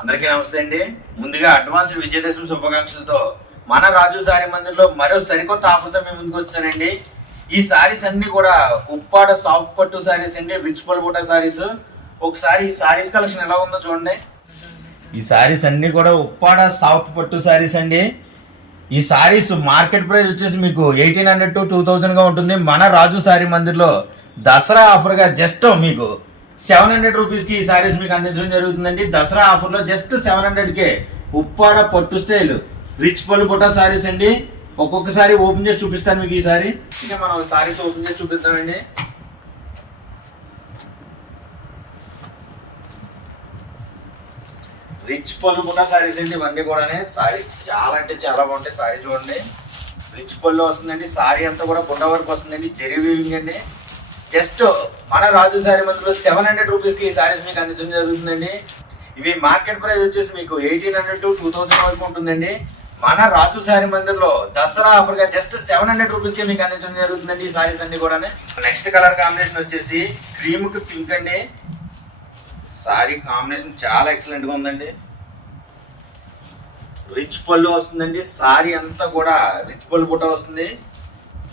అందరికీ నమస్తే అండి. ముందుగా అడ్వాన్స్డ్ విజయదశమి శుభాకాంక్షలతో మన రాజు సారీ మందిర్లో మరో సరికొత్త ఆఫర్తో మేము ముందుకు వచ్చానండి. ఈ సారీస్ అన్ని కూడా ఉప్పాడ సాఫ్ట్ పట్టు సారీస్ అండి, రిచ్ పల్బూటా సారీస్. ఒకసారి ఈ సారీస్ కలెక్షన్ ఎలా ఉందో చూడండి. ఈ సారీస్ అన్ని కూడా ఉప్పాడ సాఫ్ట్ పట్టు సారీస్ అండి. ఈ సారీస్ మార్కెట్ ప్రైస్ వచ్చేసి మీకు 1800 to 2000 గా ఉంటుంది. మన రాజు సారీ మందిర్లో దసరా ఆఫర్ గా జస్ట్ మీకు 700 రూపీస్ కి ఈ సారీస్ మీకు అందించడం జరుగుతుందండి. దసరా ఆఫర్ లో జస్ట్ 700 కే ఉప్పాడ పట్టు స్టైల్ రిచ్ పళ్ళు బుటా సారీస్ అండి. ఒక్కొక్కసారి ఓపెన్ చేసి చూపిస్తాను మీకు. ఈ సారీ ఇక మనం సారీస్ ఓపెన్ చేసి చూపిస్తామండి. రిచ్ పళ్ళు బుటా సారీస్ అండి. ఇవన్నీ కూడా సారీ చాలా అంటే చాలా బాగుంటాయి. సారీ చూడండి, రిచ్ పళ్ళు వస్తుందండి. సారీ అంతా కూడా బుట్ట వరకు వస్తుందండి. జెరీ వీవింగ్ అండి. జస్ట్ మన రాజు సారీ మందులో 700 రూపీస్ కి ఈ సారీస్ మీకు అందించడం జరుగుతుందండి. ఇవి మార్కెట్ ప్రైస్ వచ్చేసి మీకు 1800 to 2000 వరకు ఉంటుందండి. మన రాజు సారీ మందిర్లో దసరా ఆఫర్ గా జస్ట్ 700 రూపీస్ కి మీకు అందించడం జరుగుతుందండి ఈ సారీస్ అన్ని కూడా. నెక్స్ట్ కలర్ కాంబినేషన్ వచ్చేసి క్రీమ్ కి పింక్ అండి. సారీ కాంబినేషన్ చాలా ఎక్సలెంట్ గా ఉందండి. రిచ్ పళ్ళు వస్తుందండి. సారీ అంతా కూడా రిచ్ పళ్ళు బుట్ట వస్తుంది.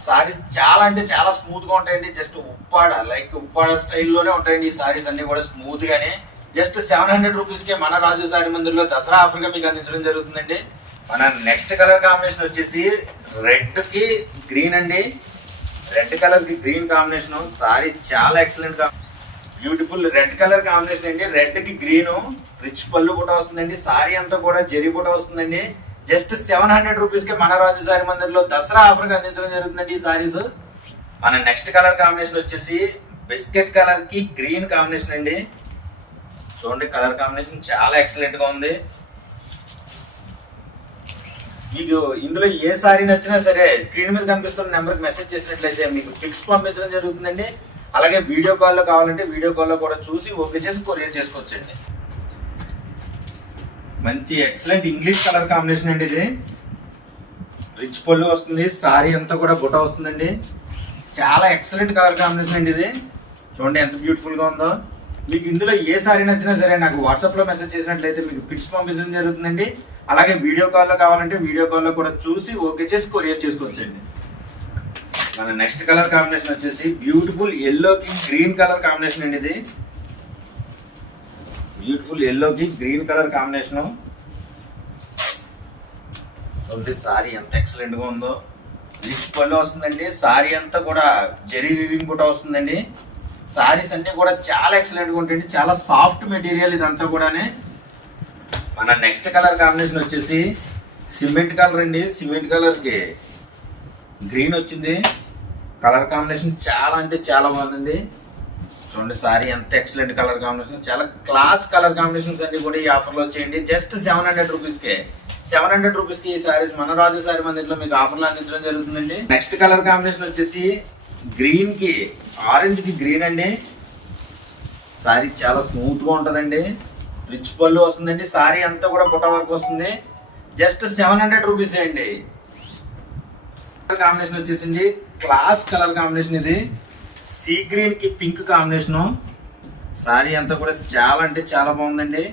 సారీ చాలా అంటే చాలా స్మూత్ గా ఉంటాయండి. జస్ట్ ఉప్పాడ ఉప్పాడ స్టైల్లోనే ఉంటాయండి ఈ సారీస్ అన్ని కూడా స్మూత్ గానే. జస్ట్ 700 రూపీస్ కే మన రాజు సారీ మందిర్లో దసరా ఆఫర్ గా మీకు అందించడం జరుగుతుందండి. మన నెక్స్ట్ కలర్ కాంబినేషన్ వచ్చేసి రెడ్ కి గ్రీన్ అండి. రెడ్ కలర్ కి గ్రీన్ కాంబినేషన్. సారీ చాలా ఎక్సలెంట్ గా బ్యూటిఫుల్ రెడ్ కలర్ కాంబినేషన్ అండి. రెడ్ కి గ్రీన్ రిచ్ పళ్ళు బుట్ట వస్తుందండి. సారీ అంతా కూడా జెరీ బుట్ట వస్తుందండి. జస్ట్ 700 రూపీస్ కి మన రాజు సారీ మందిర్లో దసరా ఆఫర్ గా అందించడం జరుగుతుందండి ఈ సారీస్. మన నెక్స్ట్ కలర్ కాంబినేషన్ వచ్చేసి బిస్కెట్ కలర్ కి గ్రీన్ కాంబినేషన్ అండి. చూడండి, కలర్ కాంబినేషన్ చాలా ఎక్సలెంట్ గా ఉంది. మీకు ఇందులో ఏ సారీ నచ్చినా సరే స్క్రీన్ మీద కనిపిస్తున్న నెంబర్కి మెసేజ్ చేసినట్లయితే మీకు పిక్స్ పంపించడం జరుగుతుందండి. అలాగే వీడియో కాల్లో కావాలంటే వీడియో కాల్లో కూడా చూసి ఓకే చేసి కొరియర్ చేసుకోవచ్చండి. మంచి ఎక్సలెంట్ ఇంగ్లీష్ కలర్ కాంబినేషన్ అండి. ఇది రిచ్ పళ్ళు వస్తుంది. సారీ అంతా కూడా బుట్ట వస్తుందండి. చాలా ఎక్సలెంట్ కలర్ కాంబినేషన్ అండి. ఇది చూడండి ఎంత బ్యూటిఫుల్ గా ఉందో. మీకు ఇందులో ఏ సారీ నచ్చినా సరే నాకు వాట్సాప్ లో మెసేజ్ చేసినట్లయితే మీకు పిక్స్ పంపించడం జరుగుతుందండి. అలాగే వీడియో కాల్లో కావాలంటే వీడియో కాల్లో కూడా చూసి ఓకే చేసి కొరియర్ చేసుకోవచ్చండి. మన నెక్స్ట్ కలర్ కాంబినేషన్ వచ్చేసి బ్యూటిఫుల్ ఎల్లోకి గ్రీన్ కలర్ కాంబినేషన్ అండి. ఇది బ్యూటిఫుల్ ఎల్లోకి గ్రీన్ కలర్ కాంబినేషన్. సారీ ఎంత ఎక్సలెంట్ గా ఉందో. రిచ్ పళ్ళు వస్తుందండి. సారీ అంతా కూడా జెరీ వీవింగ్ కూడా వస్తుందండి. సారీస్ అన్ని కూడా చాలా ఎక్సలెంట్ గా ఉంటాయండి. చాలా సాఫ్ట్ మెటీరియల్ ఇదంతా కూడానే. మన నెక్స్ట్ కలర్ కాంబినేషన్ వచ్చేసి సిమెంట్ కలర్ అండి. సిమెంట్ కలర్ కి గ్రీన్ వచ్చింది. కలర్ కాంబినేషన్ చాలా అంటే చాలా బాగుందండి. చూడండి, సారీ ఎంత ఎక్సలెంట్ కలర్ కాంబినేషన్. చాలా క్లాస్ కలర్ కాంబినేషన్స్ అన్ని కూడా ఈ ఆఫర్ లో వచ్చేయండి. జస్ట్ 700 రూపీస్ కే 700 రూపీస్ కి ఈ సారీస్ మన రాజు సారీ మందిర్లో మీకు ఆఫర్లు అందించడం జరుగుతుందండి. నెక్స్ట్ కలర్ కాంబినేషన్ వచ్చేసి గ్రీన్ కి ఆరెంజ్ కి గ్రీన్ అండి. సారీ చాలా స్మూత్ గా ఉంటదండి. రిచ్ పళ్ళు వస్తుందండి. సారీ అంతా కూడా బుట్ట వరకు వస్తుంది. జస్ట్ 700 రూపీస్ అండి. కాంబినేషన్ వచ్చేసింది క్లాస్ కలర్ కాంబినేషన్. ఇది సీ గ్రీన్ కి పింక్ కాంబినేషన్. సారీ అంతా కూడా చాలా అంటే చాలా బాగుందండి.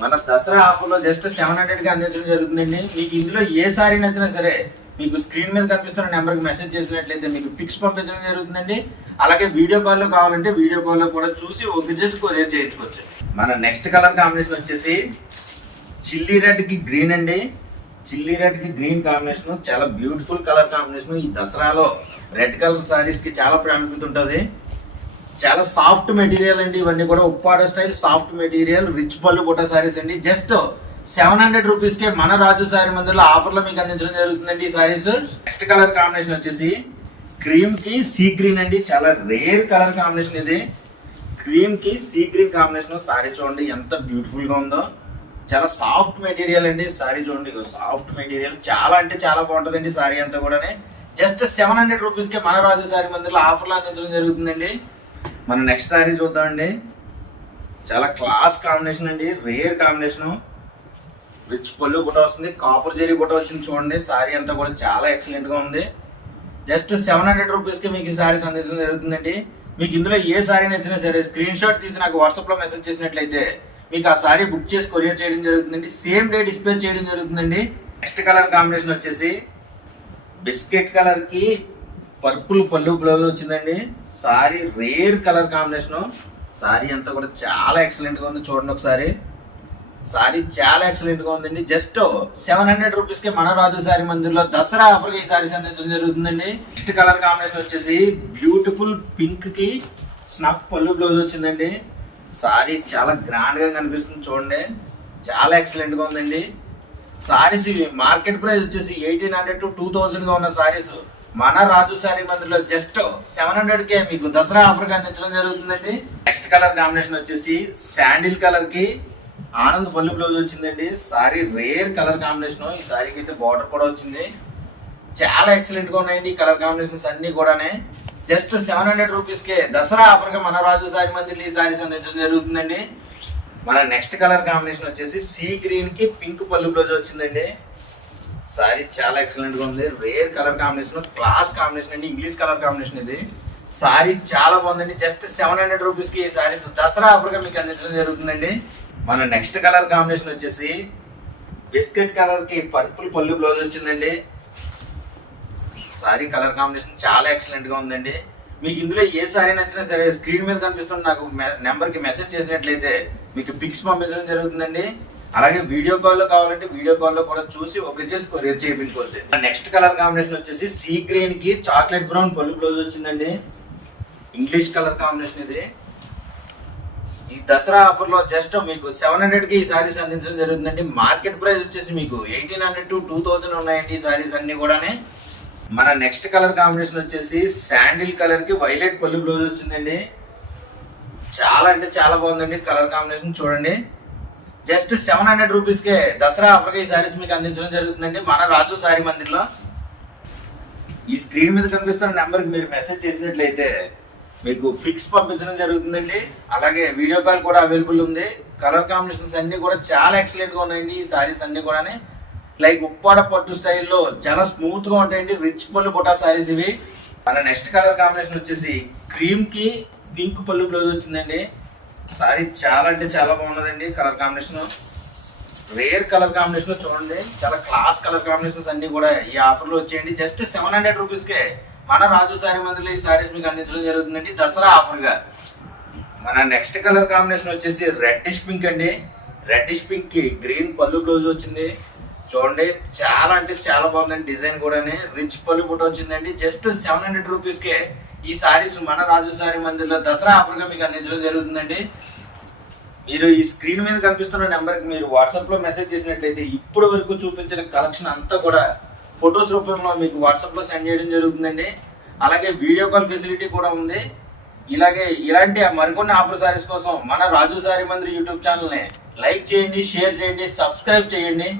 మన దసరా ఆఫర్ లో జస్ట్ 700 కి అందించడం జరుగుతుందండి. మీకు ఇందులో ఏ సారీ నచ్చినా సరే మీకు స్క్రీన్ మీద కనిపిస్తున్న నెంబర్ కి మెసేజ్ చేసినట్లయితే మీకు పిక్స్ పంపించడం జరుగుతుందండి. అలాగే వీడియో కాల్లో కావాలంటే వీడియో కాల్లో కూడా చూసి ఓకే చేసి కొరియర్ చేయించుకోవచ్చు. మన నెక్స్ట్ కలర్ కాంబినేషన్ వచ్చేసి చిల్లీ రెడ్ కి గ్రీన్ అండి. చిల్లీ రెడ్ కి గ్రీన్ కాంబినేషన్ చాలా బ్యూటిఫుల్ కలర్ కాంబినేషన్. ఈ దసరాలో రెడ్ కలర్ సారీస్ కి చాలా ప్రాముఖ్యత ఉంటుంది. చాలా సాఫ్ట్ మెటీరియల్ అండి. ఇవన్నీ కూడా Uppada style soft material rich పళ్ళు బుట్ట సారీస్ అండి. జస్ట్ 700 రూపీస్ కే మన రాజు సారీ మందిర్లో ఆఫర్ లో మీకు అందించడం జరుగుతుందండి ఈ సారీస్. నెక్స్ట్ కలర్ కాంబినేషన్ వచ్చేసి క్రీమ్ కి సీ గ్రీన్ అండి. చాలా రేర్ కలర్ కాంబినేషన్ ఇది. క్రీమ్ కి సీ గ్రీన్ కాంబినేషన్. సారీ చూడండి ఎంత బ్యూటిఫుల్ గా ఉందో. చాలా సాఫ్ట్ మెటీరియల్ అండి. సారీ చూడండి, సాఫ్ట్ మెటీరియల్ చాలా అంటే చాలా బాగుంటుందండి. సారీ అంతా కూడా జస్ట్ 700 రూపీస్ కే మన రాజు సారీ మందిర్లో ఆఫర్లు అందించడం జరుగుతుందండి. మన నెక్స్ట్ సారీ చూద్దామండి. చాలా క్లాస్ కాంబినేషన్ అండి. Rare combination. రిచ్ పళ్ళు బుట్ట వస్తుంది. కాపర్ జరీ బుట్ట వచ్చింది చూడండి. సారీ అంతా కూడా చాలా ఎక్సలెంట్ గా ఉంది. జస్ట్ 700 రూపీస్ కి మీకు ఈ సారీస్ అందించడం జరుగుతుందండి. మీకు ఇందులో ఏ సారీ నచ్చినా సరే స్క్రీన్ షాట్ తీసి నాకు వాట్సాప్ లో మెసేజ్ చేసినట్లయితే మీకు ఆ సారీ బుక్ చేసి కొరియర్ చేయడం జరుగుతుందండి. సేమ్ డే డిస్పాచ్ చేయడం జరుగుతుందండి. నెక్స్ట్ కలర్ కాంబినేషన్ వచ్చేసి బిస్కెట్ కలర్ కి పర్పుల్ పళ్ళు బ్లౌజ్ వచ్చిందండి. Sorry rare colour combination. Sorry అంతా కూడా చాలా ఎక్సలెంట్ గా ఉంది, చూడండి ఒకసారి. సారీ చాలా ఎక్సలెంట్ గా ఉందండి. జస్ట్ 700 రూపీస్ కి మన రాజు సారీ మందిర్లో దసరా ఆఫర్ కి ఈ సారీస్ అందించడం జరుగుతుందండి. నెక్స్ట్ కలర్ కాంబినేషన్ వచ్చేసి బ్యూటిఫుల్ పింక్ కి స్నఫ్ పళ్ళు బ్లౌజ్ వచ్చిందండి. సారీ చాలా గ్రాండ్ గా కనిపిస్తుంది, చూడండి. చాలా ఎక్సలెంట్ గా ఉందండి. సారీస్ ఇవి మార్కెట్ ప్రైస్ వచ్చేసి 1800 to 2000 గా ఉన్న సారీస్ మన రాజు సారీ మందిర్లో జస్ట్ 700 కే మీకు దసరా ఆఫర్ గా అందించడం జరుగుతుందండి. నెక్స్ట్ కలర్ కాంబినేషన్ వచ్చేసి శాండిల్ కలర్ కి ఆనంద్ పళ్ళు బ్లౌజ్ వచ్చిందండి. Sorry rare colour combination. ఈ సారీకి అయితే బార్డర్ కూడా వచ్చింది. చాలా ఎక్సలెంట్ గా ఉన్నాయండి ఈ కలర్ కాంబినేషన్స్ అన్ని కూడానే. జస్ట్ 700 రూపీస్ కే దసరా ఆఫర్ గా మన రాజు సారీ మందిర్లో ఈ సారీస్ అందించడం జరుగుతుందండి. మన నెక్స్ట్ కలర్ కాంబినేషన్ వచ్చేసి సీ గ్రీన్ కి పింక్ పళ్ళు బ్లౌజ్ వచ్చిందండి. సారీ చాలా ఎక్సలెంట్ గా ఉంది. Rare colour combination, class combination అండి. ఇంగ్లీష్ కలర్ కాంబినేషన్ ఇది. సారీ చాలా బాగుందండి. జస్ట్ 700 రూపీస్ కి ఈ సారీస్ దసరా ఆఫర్ గా మీకు అందించడం జరుగుతుందండి. మన నెక్స్ట్ కలర్ కాంబినేషన్ వచ్చేసి బిస్కెట్ కలర్ కి పర్పుల్ పళ్ళు బ్లౌజ్ వచ్చిందండి. సారీ కలర్ కాంబినేషన్ చాలా ఎక్సలెంట్ గా ఉందండి. మీకు ఇందులో ఏ సారీ నచ్చినా సరే స్క్రీన్ మీద కనిపిస్తున్న నాకు నెంబర్ కి మెసేజ్ చేసినట్లయితే మీకు పిక్స్ పంపించడం జరుగుతుందండి. అలాగే వీడియో కాల్ లో కావాలంటే వీడియో కాల్ లో కూడా చూసి ఓకే చేసి కొరియర్ చేయించుకోవచ్చు. నెక్స్ట్ కలర్ కాంబినేషన్ వచ్చేసి సీ గ్రీన్ కి చాక్లెట్ బ్రౌన్ పళ్ళు బ్లౌజ్ వచ్చిందండి. ఇంగ్లీష్ కలర్ కాంబినేషన్ ఇది. ఈ దసరా ఆఫర్ లో జస్ట్ మీకు 700 కి ఈ సారీస్ అందించడం జరుగుతుందండి. మార్కెట్ ప్రైస్ వచ్చేసి మీకు 1800 to 2000 ఉన్నాయండి ఈ సారీస్ అన్ని కూడానే. మన నెక్స్ట్ కలర్ కాంబినేషన్ వచ్చేసి శాండిల్ కలర్ కి వైలెట్ పళ్ళు బ్లౌజ్ వచ్చిందండి. చాలా అంటే చాలా బాగుందండి కలర్ కాంబినేషన్, చూడండి. జస్ట్ 700 రూపీస్ కే దసరా ఆఫర్ కి ఈ సారీస్ మీకు అందించడం జరుగుతుందండి మన రాజు సారీ మందిర్లో. ఈ స్క్రీన్ మీద కనిపిస్తున్న నెంబర్ కి మీరు మెసేజ్ చేసినట్లయితే మీకు పిక్స్ పంపించడం జరుగుతుందండి. అలాగే వీడియో కాల్ కూడా అవైలబుల్ ఉంది. కలర్ కాంబినేషన్స్ అన్ని కూడా చాలా ఎక్సలెంట్ గా ఉన్నాయండి ఈ సారీస్ అన్ని కూడా. లైక్ ఉప్పాడ పట్టు స్టైల్లో చాలా స్మూత్ గా ఉంటాయండి. రిచ్ పళ్ళు బుటా సారీస్ ఇవి. మన నెక్స్ట్ కలర్ కాంబినేషన్ వచ్చేసి క్రీమ్ కి పింక్ పళ్ళు బ్లౌజ్ వచ్చిందండి. సారీ చాలా అంటే చాలా బాగున్నదండి colour combination. Rare colour combination, చూడండి. చాలా క్లాస్ కలర్ కాంబినేషన్స్ అన్ని కూడా ఈ ఆఫర్ లో వచ్చేయండి. జస్ట్ 700 రూపీస్ కే మన రాజు సారీ మందిలో ఈ సారీస్ మీకు అందించడం జరుగుతుందండి దసరా ఆఫర్ గా. మన నెక్స్ట్ కలర్ కాంబినేషన్ వచ్చేసి రెడ్డిష్ పింక్ అండి. రెడ్డిష్ పింక్ కి గ్రీన్ పళ్ళు బ్లౌజ్ వచ్చింది, చూడండి. చాలా అంటే చాలా బాగుందండి డిజైన్ కూడా. రిచ్ పళ్ళు బుట్ట వచ్చిందండి. జస్ట్ 700 రూపీస్ కే ఈ సారీస్ మన రాజు సారీ మందిర్లో దసరా ఆఫర్ గా మీకు అందించడం జరుగుతుందండి. మీరు ఈ స్క్రీన్ మీద కనిపిస్తున్న నెంబర్ కి మీరు వాట్సాప్ లో మెసేజ్ చేసినట్లయితే ఇప్పటి వరకు చూపించిన కలెక్షన్ అంతా కూడా ఫొటోస్ రూపంలో మీకు వాట్సాప్ లో సెండ్ చేయడం జరుగుతుందండి. అలాగే వీడియో కాల్ ఫెసిలిటీ కూడా ఉంది. ఇలాంటి మరికొన్ని ఆఫర్ సారీస్ కోసం మన రాజు సారీ మందిర్ యూట్యూబ్ ఛానల్ ని లైక్ చేయండి, షేర్ చేయండి, సబ్స్క్రైబ్ చేయండి.